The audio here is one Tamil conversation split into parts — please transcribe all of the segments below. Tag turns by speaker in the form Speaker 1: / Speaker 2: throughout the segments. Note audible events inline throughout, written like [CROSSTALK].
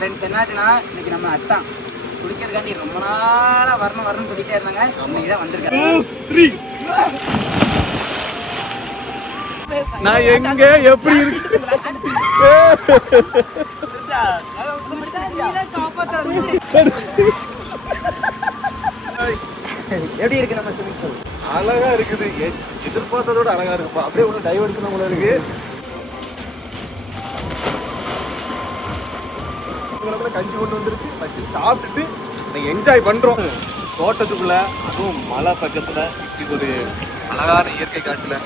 Speaker 1: ஃப்ரெண்ட்ஸ் என்னாச்சுன்னா இன்னைக்கு நம்ம அத்தான். குடிக்கிறதுக்காண்டி ரொம்ப நாளா வரணும் வரணும்னு சொல்லிட்டே இருந்தாங்க. இன்னைக்கு தான் வந்திருக்காங்க
Speaker 2: நான் எங்க எப்படி இருக்கு
Speaker 1: எப்படி இருக்கு நம்ம
Speaker 2: அழகா இருக்குது. எதிர்பார்த்ததோட அழகா இருக்குப்பா. அப்படியே ஒண்ணு டைவ் எடுக்கணும் இருக்கு. உங்களை கஞ்சி கொண்டு வந்திருக்கு. வச்சு சாப்பிட்டுட்டு நீங்க என்ஜாய் பண்றோம். தோட்டத்துக்குள்ள அதுவும் மலை பக்கத்துல இப்படி ஒரு அழகான இயற்கை காட்டுல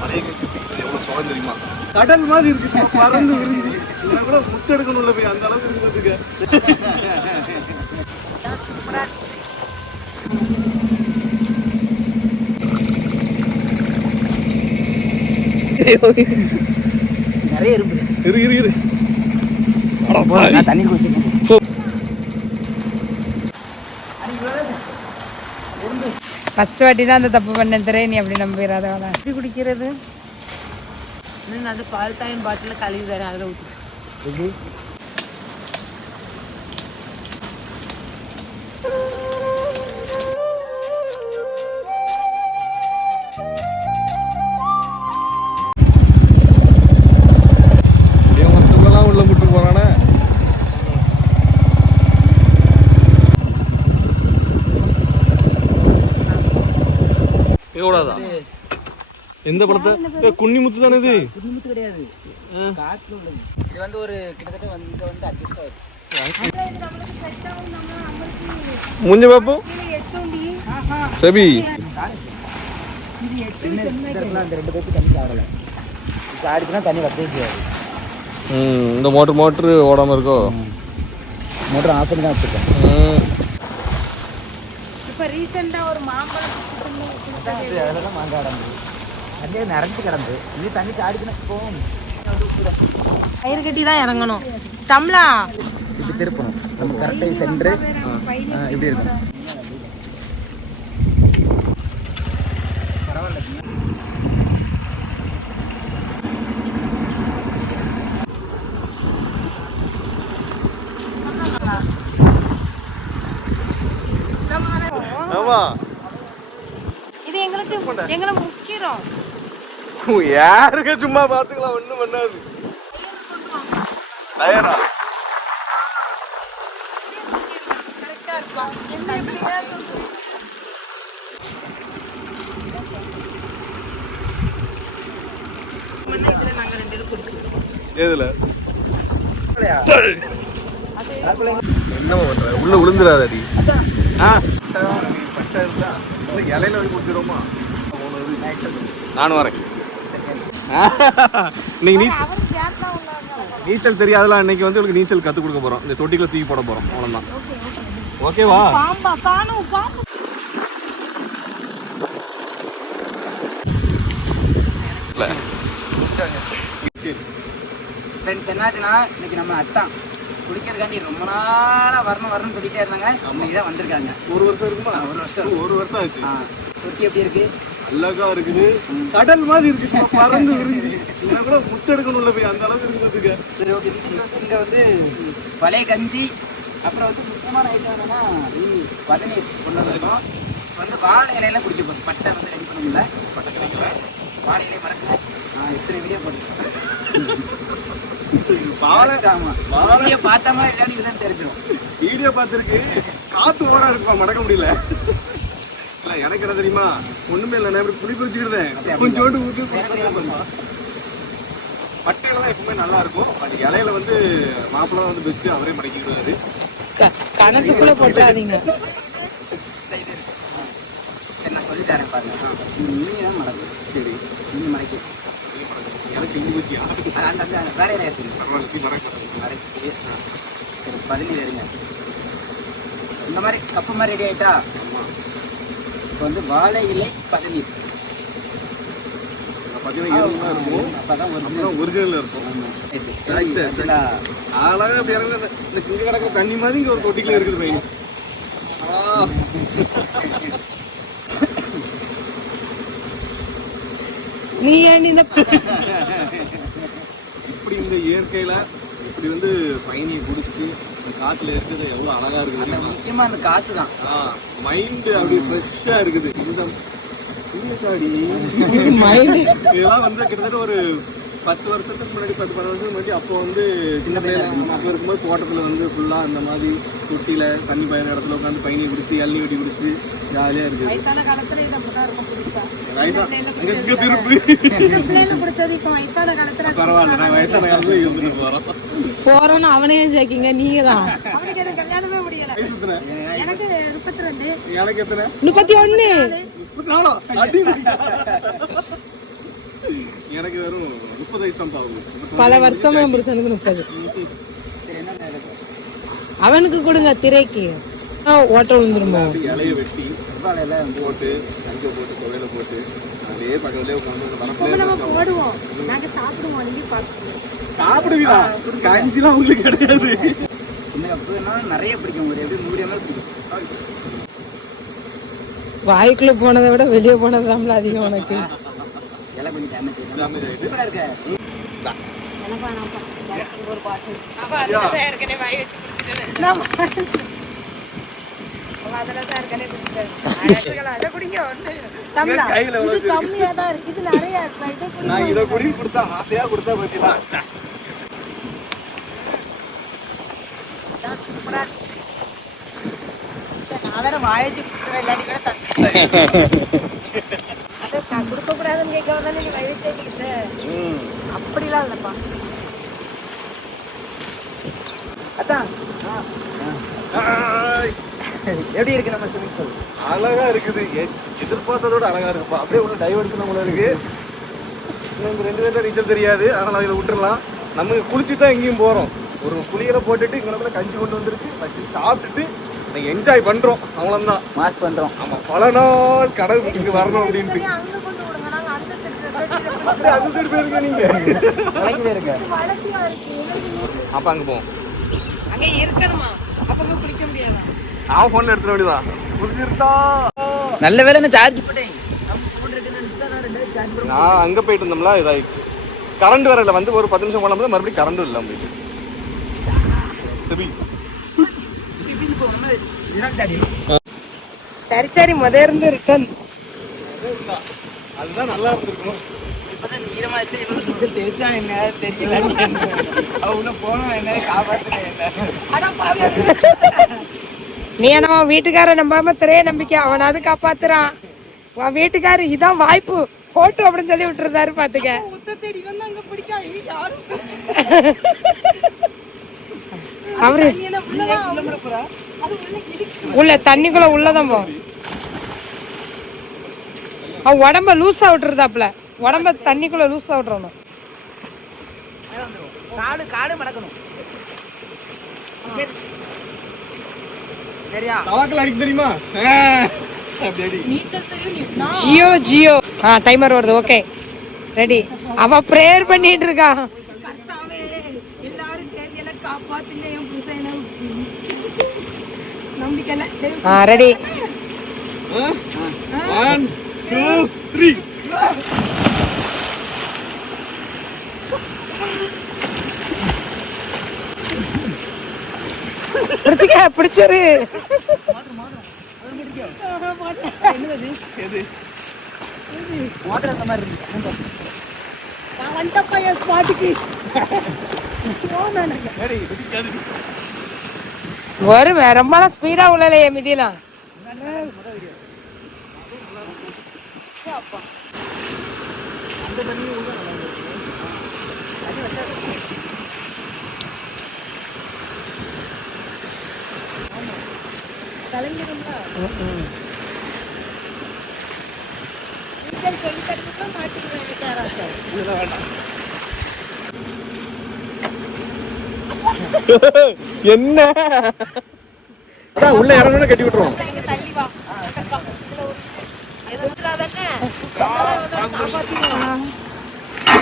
Speaker 2: மலையை சுத்தி எவ்வளவு சுகம் தெரியுமா? கடல் மாதிரி இருக்கு. பறந்து விரிஞ்சு கூட முத்தெடுக்கணும்ல போய் அந்த அளவுக்கு இருந்ததுக்கு
Speaker 1: நிறைய [LAUGHS] இருக்கு
Speaker 2: இரு இரு இரு.
Speaker 1: நான் தண்ணி குடிச்சிருக்கேன்
Speaker 3: ஃபர்ஸ்ட் வாட்டி தான் அந்த தப்பு பண்ணேன் தெரிய நீ அப்படி நம்பிடாத வேலை
Speaker 4: எப்படி குடிக்கிறது? நான் அது பால் தாயின் பாட்டில் கழுவி தரேன் அதில் ஊற்றி
Speaker 2: எவ்வளோதா எந்த படத்தை? குன்னிமுத்து தானே இது?
Speaker 1: குடும்பத்து கிடையாது. காட்டுல உள்ளது. இது வந்து ஒரு கிட்டத்தட்ட வந்து இங்க வந்து அட்ஜஸ்ட் ஆகுது
Speaker 2: முஞ்ச பாப்பு. சபி.
Speaker 1: இந்த
Speaker 2: மோட்டர் மோட்ரு ஓடாம இருக்கோ?
Speaker 1: மோட்டர் ஆஃப் பண்ணி தான் வச்சுருக்கேன்.
Speaker 4: இப்போ ரீசெண்டாக ஒரு மாம்பழம்
Speaker 1: அதில் தான் மாங்காய் கிடந்து தண்ணியே நிறைஞ்சு கிடந்து. இது தண்ணி சாடிச்சுன்னா போகும்
Speaker 4: கயிறு கட்டி தான் இறங்கணும். டம்ளா.
Speaker 1: இப்படி திருப்பணும். நம்ம கரெக்டாக சென்று இப்படி இருக்கணும்.
Speaker 2: ஆமா.
Speaker 4: எங்களுக்கு எங்களை முக்கிரம்.
Speaker 2: யாருங்க சும்மா பாத்துக்கலாம் ஒண்ணும் பண்ணாது. டயரா? எதுல? என்ன பண்ற? உள்ள விழுந்துடாதடி ஆ. இலையில போய் குடிச்சிருமா நானும் வரேன். இன்னைக்கு நீ நீச்சல் தெரியாதல அன்னைக்கு வந்து உங்களுக்கு நீச்சல் கத்து கொடுக்க போறோம். இந்த தொட்டிக்குள்ள தூக்கி போட போறோம். அவ்வளவுதான். ஓகேவா?
Speaker 1: ஃப்ரெண்ட்ஸ் என்னாச்சுன்னா இன்னைக்கு நம்ம அத்தான். குடிக்கிறதுக்காண்டி ரொம்ப நாளா வரணும் வரணும்னு சொல்லிட்டே இருந்தாங்க. இன்னைக்கு தான் வந்திருக்காங்க.
Speaker 2: ஒரு வருஷம் இருக்குமா?
Speaker 1: ஒரு வருஷம்.
Speaker 2: ஒரு வருஷம் ஆச்சு.
Speaker 1: தொட்டி எப்படி இருக்கு?
Speaker 2: அழகா இருக்குது. கடல் மாதிரி இருக்கு. பறந்து நான் கூட முத்தெடுக்கணும்ல போய் அந்த அளவுக்கு இருந்ததுக்கு
Speaker 1: சரி ஓகே இங்க வந்து பழைய கஞ்சி அப்புறம் வந்து முக்கியமான ஐட்டம் என்னன்னா பதநீர் கொண்டு வந்திருக்கோம். வந்து வாழை இலையில குடிக்க போகிறோம் பட்டை வந்து ரெடி பண்ண முடியல பட்டை கிடைக்கல. வாழை இலை மறக்க எத்தனை வீடியோ போட்டுருக்கேன்.
Speaker 2: வாழை
Speaker 1: ஆமா. வாழையை பார்த்தோமா இல்லைன்னு இதுதான் தெரிஞ்சிடும்.
Speaker 2: வீடியோ பார்த்துருக்கு. காத்து ஓட இருக்குப்பா மடக்க முடியல. இல்ல எனக்கு என்ன தெரியுமா? ஒண்ணுமே இல்லை நான் இப்படி குடி பிடிச்சிக்கிறேன் கொஞ்சோண்டு ஊற்றி பட்டையெல்லாம் எப்பவுமே நல்லா இருக்கும். பட் இலையில வந்து மாப்பிள்ளை வந்து பெஸ்ட் அவரே மடக்கிக்கிறாரு
Speaker 4: கணத்துக்குள்ளே போட்டாதீங்க
Speaker 1: நான் சொல்லி தரேன் பாருங்க. நீ தான் மடக்கு. சரி நீ மடக்கி.
Speaker 2: எனக்கு இங்க
Speaker 1: அந்த வேலையில எடுங்க இந்த மாதிரி கப்பு மாதிரி ரெடி ஆயிட்டா? இப்போ வந்து வாழை இலை
Speaker 2: கிடக்குற தண்ணி மாதிரி இங்க ஒரு தொட்டிக்குள்ள இருக்குது பையன். ஆ.
Speaker 4: நீ ஏன்
Speaker 2: இப்படி இந்த இயற்கையில இப்படி வந்து பயணியை குடிச்சு காட்டுல இருக்குது எவ்வளவு அழகா இருக்குது
Speaker 1: முக்கியமா அந்த காத்து தான்.
Speaker 2: மைண்ட் அப்படியே ஃப்ரெஷ்ஷா இருக்குது. இந்த இதெல்லாம் வந்து கிட்டத்தட்ட ஒரு பத்து வருஷத்துக்கு முன்னாடி பத்து பன்னெண்டு வருஷத்துக்கு முன்னாடி அப்போ வந்து சின்ன பையன் நம்ம அப்போ இருக்கும்போது தோட்டத்துல வந்து ஃபுல்லா இந்த மாதிரி தொட்டியில தண்ணி பயண இடத்துல உட்காந்து பயணி குடிச்சு எள்ளி வெட்டி குடிச்சு ஜாலியா இருக்குது
Speaker 4: வயசான காலத்துல இது அப்படிதான் இருக்கும் புதுசா
Speaker 2: வயசா அங்க திருப்பி.
Speaker 4: பிள்ளைங்க பிடிச்சது இப்போ வயசான காலத்துல
Speaker 2: பரவாயில்ல நான் வயசான காலத்துல இருந்துட்டு போறோம்.
Speaker 5: போறோம்னு அவனையும் சேர்க்கிங்க நீங்க தான்
Speaker 4: எனக்கு முப்பத்தி
Speaker 5: ஒண்ணு.
Speaker 2: எனக்கு வெறும் முப்பது வயசு தான். ஆகும்
Speaker 5: பல வருஷமா என் புருஷனுக்கு முப்பது. அவனுக்கு கொடுங்க திரைக்கு. ஓட்ட விழுந்துருமோ?
Speaker 2: இலைய வெட்டி
Speaker 1: வந்து
Speaker 2: போட்டு கஞ்ச போட்டு துவையில போட்டு அப்படியே பக்கத்துலயே உட்காந்து
Speaker 4: நம்ம போடுவோம். நாங்க சாப்பிடுவோம்
Speaker 2: சாப்பிடுவீங்களா? கஞ்சிலாம் உங்களுக்கு கிடையாது.
Speaker 1: நிறைய பிடிக்கும். ஒரு எப்படி நூறு எம்எல் பிடிக்கும்.
Speaker 5: வாய்க்குள்ள போனதை விட வெளியே போனதுதான்ல அதிகம் உனக்கு.
Speaker 2: நான் இதை குடி கொடுத்தா ஆசையா கொடுத்தா பத்தியா
Speaker 4: நான் வேற வாயை வச்சு குடிக்கிறேன் இல்லாட்டி கூட தட்டு. அதை நான் கொடுக்க கூடாதுன்னு கேட்க. அப்படிலாம் இல்லப்பா.
Speaker 1: அதான். எப்படி இருக்கு நம்ம ஸ்விமிங் பூல்
Speaker 2: அழகா இருக்குது. எதிர்பார்த்ததோட அழகா இருக்குப்பா. அப்படியே உள்ள டைவ் எடுக்கணும் போல இருக்கு. நமக்கு ரெண்டு பேரும் நீச்சல் தெரியாது. அதனால அதில் விட்டுறலாம். நம்ம குளிச்சு தான் எங்கேயும் போறோம். ஒரு குளியலை போட்டுட்டு இங்கே கஞ்சி கொண்டு வந்திருக்கு. வச்சு சாப்பிட்டுட்டு என்ஜாய் பண்றோம். அவ்வளோதான்
Speaker 1: மாஸ் பண்றோம்.
Speaker 2: ஆமா பல நாள் கடவுளுக்கு வரணும் அப்படின்ட்டு. அப்ப அங்க போவோம்
Speaker 3: அங்க இருக்கணுமா? அப்ப அங்க குளிக்க முடியாதா?
Speaker 2: அவன் போன்ல எடுத்துட புரிஞ்சிருந்தா
Speaker 1: நல்ல வேலை நான் சார்ஜ் போட்டேன்.
Speaker 2: அங்க போயிட்டு இருந்தோம்ல இதாயிடுச்சு. கரண்ட் வரல வந்து ஒரு பத்து நிமிஷம் போனோம்னா மறுபடியும் கரண்ட் இல்லை உங்களுக்கு சரி
Speaker 3: சரி சரி முத இருந்து ரிட்டர்ன்
Speaker 2: அதுதான் நல்லா இருந்திருக்கும். [LAUGHS]
Speaker 1: தெரிஞ்சா என்ன? தெரியல. அவனை போனோம் என்ன? காப்பாத்துன என்ன?
Speaker 3: நீ நம்ம வீட்டுக்கார நம்பாம திரைய நம்பிக்கை. அவனாவது காப்பாத்துறான். உன் வீட்டுக்காரு இதான் வாய்ப்பு. போட்டு அப்படின்னு சொல்லி விட்டுருந்தாரு பாத்துக்க. அவரு உள்ள தண்ணிக்குள்ள உள்ளதான் போ. அவன் உடம்ப லூஸா விட்டுருதாப்ல உடம்ப தண்ணிக்குள்ள லூஸா விட்டுறணும்.
Speaker 1: காடு காடு மடக்கணும். சரியா?
Speaker 2: தவாக்கல் அடிக்க தெரியுமா?
Speaker 3: ஜியோ ஜியோ. ஆ டைமர் வருது ஓகே ரெடி அவ ப்ரேயர் பண்ணிட்டு இருக்கா.
Speaker 4: எல்லாரும் சேர்ந்து என்ன காப்பாத்துங்க என் புருஷனை நம்பிக்கை
Speaker 3: ஆ ரெடி
Speaker 2: ஒன் டூ த்ரீ
Speaker 3: பிடிச்சுக்க பிடிச்சிரு
Speaker 1: மோட்டர் அந்த
Speaker 4: வந்துட்டப்பா என் ஸ்பாட்டுக்கு
Speaker 3: வரும் ரொம்பலாம் ஸ்பீடா உள்ளலையே மிதிலாம்
Speaker 2: என்ன உள்ள இறங்கணும் கட்டி விட்டுருவோம்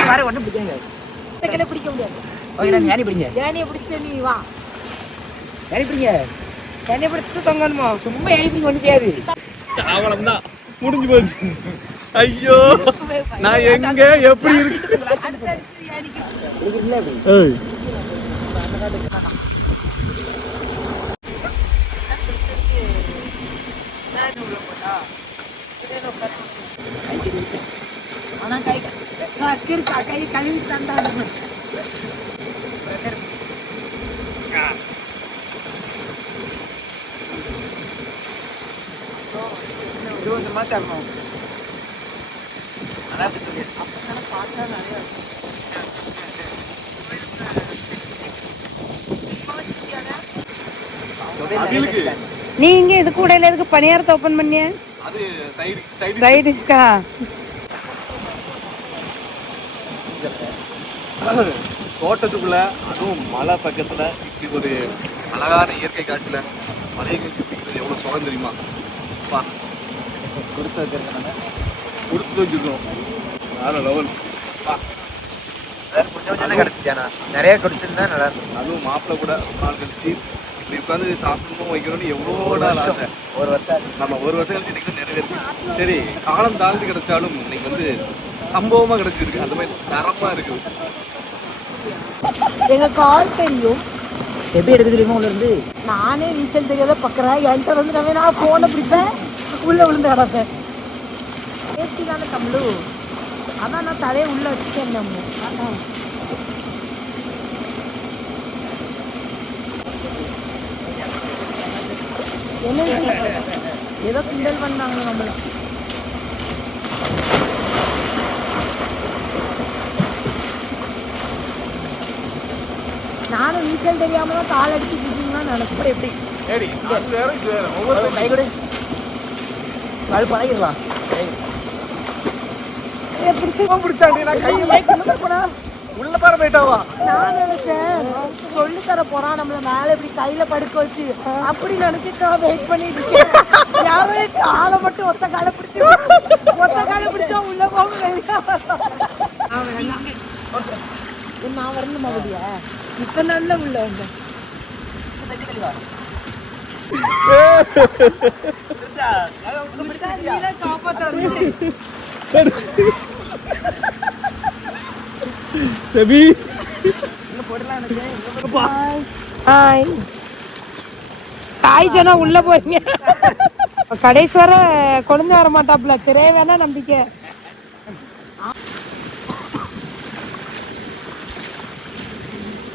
Speaker 1: வேற ஒன்றும் பிடிக்காங்க
Speaker 4: பிடிக்க முடியாது
Speaker 1: ஓகே பிடிங்க
Speaker 4: ஏனியை பிடிச்ச நீ வா
Speaker 1: ஞானி பிடிங்க
Speaker 3: பிடிச்சிட்டு தொங்கணுமோ
Speaker 1: சும்மா ஞானி பிடிங்க ஒன்றும் செய்யாது
Speaker 2: அவ்வளவுதான் முடிஞ்சு போச்சு. ஐயோ நான் எங்க எப்படி இருக்கு?
Speaker 4: கை கழுவி தந்தா
Speaker 1: இருபது மாதம் தரணும் நல்லா இருக்கு
Speaker 4: பார்த்தா நிறைய
Speaker 2: அவிலுக்கு
Speaker 5: நீ இங்க இது கூட இல்ல எதுக்கு பணியாரத்தை ஓபன் பண்ணிய?
Speaker 2: சைடு
Speaker 5: சைடிஸ்கா
Speaker 2: தோட்டத்துக்குள்ள அதுவும் மலை பக்கத்துல இப்படி ஒரு அழகான இயற்கை காட்டுல மலையை கஞ்சி குடிக்கிறது எவ்வளவு சுகம் தெரியுமா? பா.
Speaker 1: கொடுத்து வச்சிருக்கேன்.
Speaker 2: கொடுத்து வச்சிருக்கோம். வேற லெவல் பா.
Speaker 1: கிடைச்சிச்சானா நிறைய குடிச்சிருந்தா நல்லா இருக்கும்.
Speaker 2: அதுவும் மாப்பிள்ளை கூட நாள் கழிச்சு இப்படி உட்காந்து சாப்பிடணும் வைக்கணும்னு எவ்வளோ நாள் ஆசை.
Speaker 1: ஒரு வருஷம்.
Speaker 2: நம்ம ஒரு வருஷம் கழிச்சு இன்னைக்கு நிறைவேறுது. சரி காலம் தாழ்ந்து கிடைச்சாலும் இன்னைக்கு வந்து சம்பவமா கிடைச்சிருக்கு. அந்த மாதிரி தரமா இருக்குது.
Speaker 4: எங்க கால் தெரியும்.
Speaker 1: எப்படி எடுக்க தெரியுமா உள்ள இருந்து?
Speaker 4: நானே நீச்சல் தெரியாத பக்கறேன் என்கிட்ட வந்து நம்ம நான் போனை பிடிப்பேன். உள்ள விழுந்து கிடப்பேன் சேஃப்டி தானே தமிழு அதான் நான் தலையை உள்ள வச்சுட்டேன் நம்ம அதான். என்ன? ஏதோ கிண்டல் பண்ணாங்க நம்மள. நானும் நீச்சல் தெரியாம தான் கால் அடிச்சு குதிச்சுன்னா நினைப்பேன் எப்படி?
Speaker 2: வேற ஒவ்வொரு
Speaker 1: கை கொடு. கால் பழகிடலாம்.
Speaker 2: பிடிச்சாண்டி நான் கை
Speaker 4: போனா.
Speaker 2: உள்ள பாரு போயிட்டாவா
Speaker 4: நான் நினைச்சேன். சொல்லி தர போறான் நம்மள மேல இப்படி கையில படுக்க வச்சு. அப்படி நினைச்சிட்டு வெயிட் பண்ணிட்டு இருக்கேன். யாரோ சாலை மட்டும் ஒத்த கால பிடிச்சு ஒத்த கால பிடிச்சா உள்ள போக நான் வரணுமா வெளிய இப்ப நல்ல உள்ள
Speaker 2: செபி
Speaker 3: ஹாய் காய் சொன்னா உள்ள போறீங்க. கடைசி வர கொழுந்து வர மாட்டாப்ல திரைய வேணா நம்பிக்கை.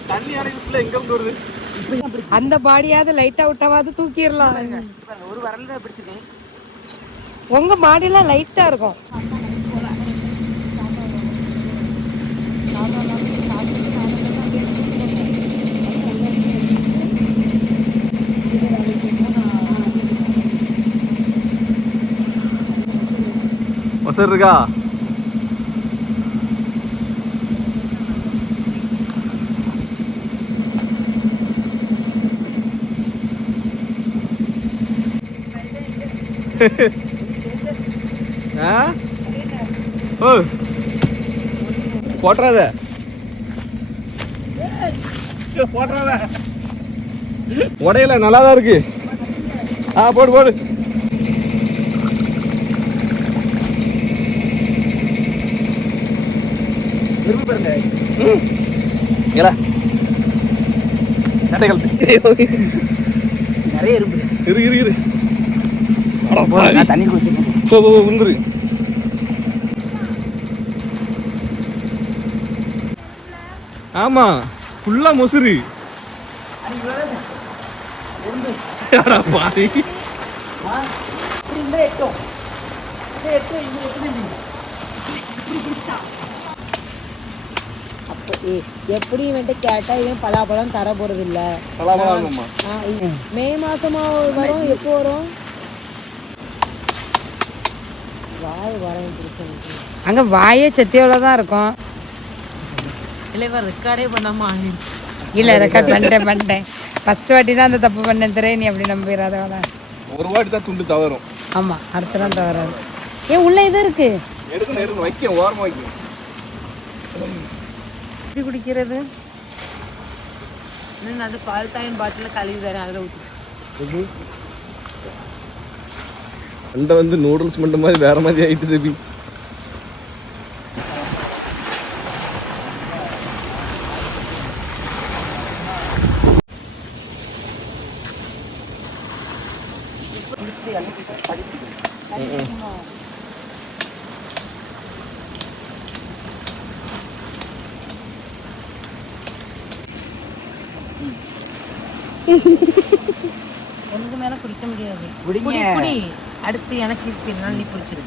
Speaker 2: தண்ணி அடைக்கிறதுல எங்க இருந்து வருது?
Speaker 3: அந்த பாடியாவது லைட்டா விட்டாவது தூக்கிடலாம்.
Speaker 1: ஒரு வரல தான் பிடிச்சிருக்கேன்
Speaker 3: உங்க மாடிலாம் லைட்டா இருக்கும்.
Speaker 2: ஒசர் இருக்கா? [LAUGHS] ஓ. போட்டுறாத. போட்டுறாத. உடையில நல்லா தான் இருக்கு. ஆ போடு போடு. [LAUGHS]
Speaker 1: நிறைய இரும்பு
Speaker 2: இரு இரு இரு.
Speaker 1: நான் தண்ணி குடிச்சிருக்கேன்
Speaker 2: போ போ ஆமா ஃபுல்லா மொசுரு
Speaker 4: எப்படி இவன்ட்டு கேட்டா இவன் பலாப்பழம் தர போறது இல்ல மே மாசமா வரும் எப்போ வரும்
Speaker 3: அங்க வாயே செத்தியோல தான் இருக்கும்.
Speaker 4: இல்லை இவன் ரெக்கார்டே பண்ணாம
Speaker 3: இல்ல ரெக்கார்ட் பண்ணிட்டேன் பண்ணிட்டேன். ஃபர்ஸ்ட் வாட்டி தான் அந்த தப்பு பண்ணேன். திரை நீ அப்படி நம்பிடாதவள
Speaker 2: ஒரு வாட்டி தான் துண்டு தவறும்.
Speaker 3: ஆமா அடுத்த தான் தவறாது. ஏன் உள்ள இது இருக்கு.
Speaker 2: எடுக்கணும் எடுக்கணும். வைக்க ஓரமா வைக்க.
Speaker 3: எப்படி குடிக்கிறது?
Speaker 4: அது பால் தாயின் பாட்டில் கழுவி தரேன் அதில் ஊற்றி
Speaker 2: அண்டை வந்து நூடுல்ஸ் மட்டும் மாதிரி வேற மாதிரி ஆயிட்டு செபி.
Speaker 4: எனக்கு மேல குடிக்க முடியாது. குடி அடுத்து எனக்கு இருக்கு. என்னால நீ குடிச்சிரு.